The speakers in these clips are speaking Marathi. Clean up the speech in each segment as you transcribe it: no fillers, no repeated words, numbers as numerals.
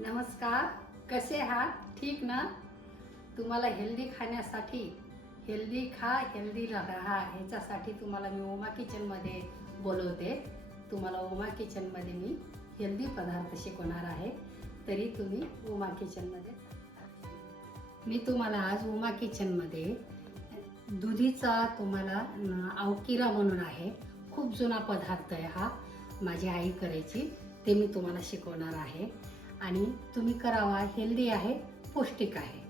नमस्कार, कसे आहात? ठीक ना? तुम्हाला हेल्दी खाण्यासाठी हेल्दी खा, हेल्दी राहा ह्याच्यासाठी तुम्हाला मी उमा किचनमध्ये बोलवते. तुम्हाला उमा किचनमध्ये मी हेल्दी पदार्थ शिकवणार आहे. तरी तुम्ही उमा किचनमध्ये मी तुम्हाला आज उमा किचनमध्ये दुधीचा तुम्हाला अवकिरा म्हणून आहे. खूप जुना पदार्थ आहे हा. माझी आई करायची, ते मी तुम्हाला शिकवणार आहे. आणि तुम्ही करावा, हेल्दी आहे, पौष्टिक आहे.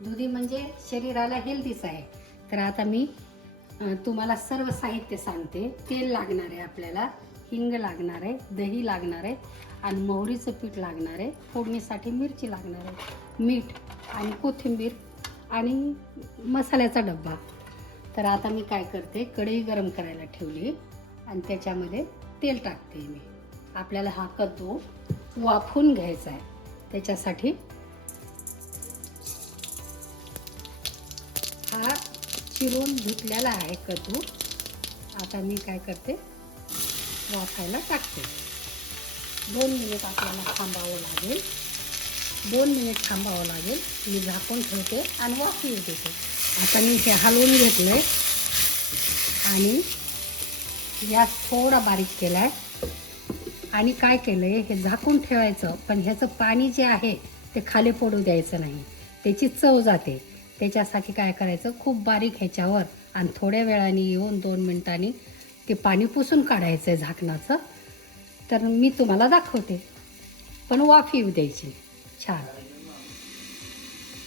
दुधी म्हणजे शरीराला हेल्दीच आहे. तर आता मी तुम्हाला सर्व साहित्य सांगते. तेल लागणार आहे आपल्याला, हिंग लागणार आहे, दही लागणार आहे आणि मोहरीचं पीठ लागणार आहे. फोडणीसाठी मिरची लागणार आहे, मीठ आणि कोथिंबीर आणि मसाल्याचा डब्बा. तर आता मी काय करते, कढई गरम करायला ठेवली आणि त्याच्यामध्ये तेल टाकते मी. आपल्याला हा कद्दू वाफवून घ्यायचा आहे. त्याच्यासाठी हा चिरून धुतलेला आहे कद्दू. आता मी काय करते, वाफायला टाकते. 2 मिनिट आपल्याला थांबावं लागेल. 2 मिनिट थांबावं लागेल. मी झाकून ठेवते आणि वाफवून देते. आता मी हे हलवून घेतलंय आणि गॅस थोडा बारीक केलाय आणि काय केलंय, हे झाकून ठेवायचं. पण ह्याचं पाणी जे आहे ते खाली पडू द्यायचं नाही, त्याची चव जाते. त्याच्यासाठी काय करायचं, खूप बारीक ह्याच्यावर आणि थोड्या वेळाने येऊन 2 मिनिटांनी ते पाणी पुसून काढायचं आहे झाकणाचं. तर मी तुम्हाला दाखवते, पण वाफ येऊ द्यायची छान.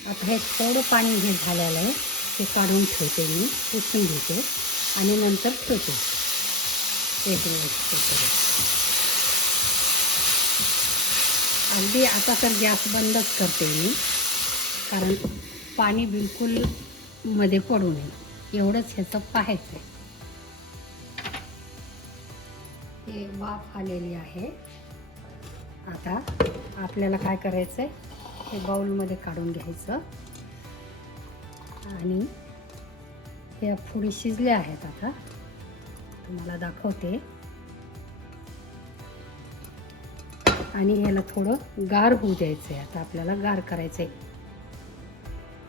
आता हे थोडं पाणी हे झालेलं आहे, ते काढून ठेवते मी, पुसून घेते आणि नंतर ठेवते एक मिनिट. अगदी आता तर गॅस बंदच करते मी, कारण पाणी बिलकुल मध्ये पडू नये एवढंच ह्याचं पाहायचं आहे. हे वाफ आलेली आहे. आता आपल्याला काय करायचं आहे, हे बाउलमध्ये काढून घ्यायचं आणि हे पुढे शिजले आहेत. आता तुम्हाला दाखवते आणि ह्याला थोडं गार होऊ द्यायचं आहे. आता आपल्याला गार करायचं आहे.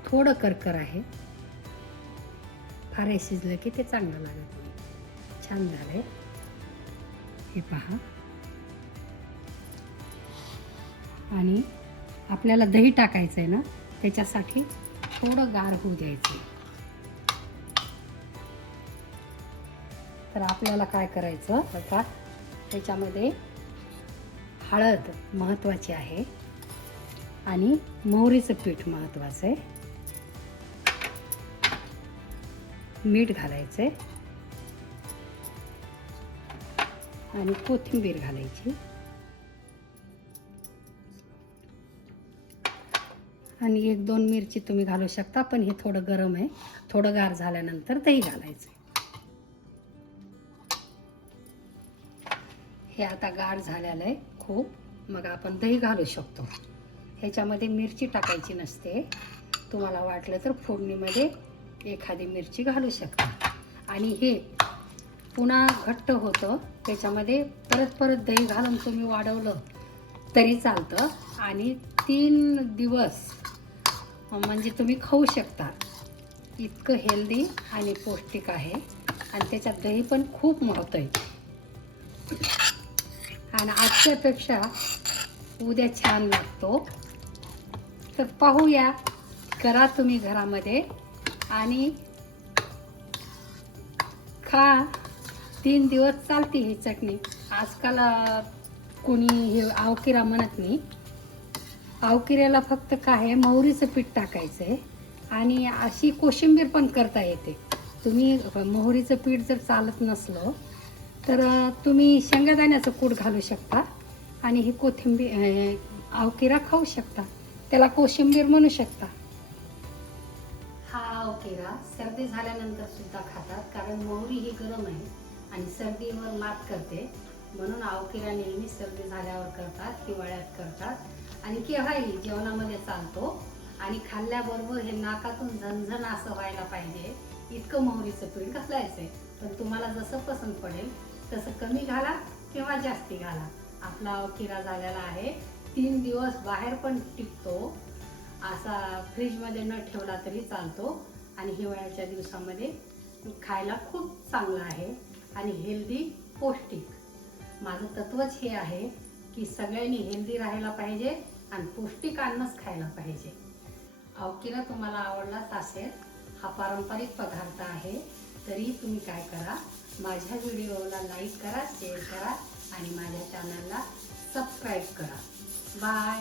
थोडं करकर आहे, फार शिजलं की ते चांगलं लागत नाही. छान झालंय हे पहा. आणि आपल्याला दही टाकायचं आहे ना, त्याच्यासाठी थोडं गार होऊ द्यायचं आहे. तर आपल्याला काय करायचं, आता त्याच्यामध्ये हळद महत्त्वाची आहे आणि मोहरीचं पीठ महत्त्वाचं आहे. मीठ घालायचं आहे आणि कोथिंबीर घालायची आणि 1-2 मिरची तुम्ही घालू शकता. पण हे थोडं गरम आहे, थोडं गार झाल्यानंतर दही घालायचं. हे आता गार झालेलं आहे खूप, मग आपण दही घालू शकतो. ह्याच्यामध्ये मिरची टाकायची नसते. तुम्हाला वाटलं तर फोडणीमध्ये एखादी मिरची घालू शकता. आणि हे पुन्हा घट्ट होतं, त्याच्यामध्ये परत परत दही घालून तुम्ही वाढवलं तरी चालतं. आणि 3 दिवस म्हणजे तुम्ही खाऊ शकता. इतकं हेल्दी आणि पौष्टिक आहे आणि त्याच्यात दही पण खूप महत्त्व आहे. आणि आजच्यापेक्षा उद्या छान लागतो. तर पाहूया, करा तुम्ही घरामध्ये आणि खा. 3 दिवस चालते ही चटणी. आजकाल कोणी हे अवकिरा म्हणत नाही. अवकिऱ्याला फक्त काय आहे, मोहरीचं पीठ टाकायचं आहे आणि अशी कोशिंबीर पण करता येते. तुम्ही मोहरीचं पीठ जर चालत नसलं तर तुम्ही शेंगादाण्याचं कूट घालू शकता आणि ही कोथिंबीर अवकिरा खाऊ शकता. त्याला कोशिंबीर म्हणू शकता. हा अवकिरा सर्दी झाल्यानंतर सुद्धा खातात, कारण मोहरी ही गरम आहे आणि सर्दीवर मात करते. म्हणून अवकिरा नेहमी सर्दी झाल्यावर करतात, हिवाळ्यात करतात आणि केव्हाही जेवणामध्ये चालतो. आणि खाल्ल्याबरोबर हे नाकातून झणझण असं व्हायला पाहिजे इतकं मोहरीचं पीठ घालायचं आहे. पण तुम्हाला जसं पसंत पडेल तसं कमी घाला किंवा जास्ती घाला. आपला अवकिरा झालेला आहे. 3 दिवस बाहेर पण टिकतो, असा फ्रीजमध्ये न ठेवला तरी चालतो आणि हिवाळ्याच्या दिवसामध्ये खायला खूप चांगला आहे आणि हेल्दी, पौष्टिक. माझं तत्वच हे आहे की सगळ्यांनी हेल्दी राहायला पाहिजे आणि पौष्टिक अन्नच खायला पाहिजे. अवकिरा तुम्हाला आवडलाच असेल, हा पारंपरिक पदार्थ आहे. तरी तुम्ही काय करा, माझ्या व्हिडिओला लाईक करा, शेअर करा आणि माझ्या चॅनलला सबस्क्राईब करा. बाय.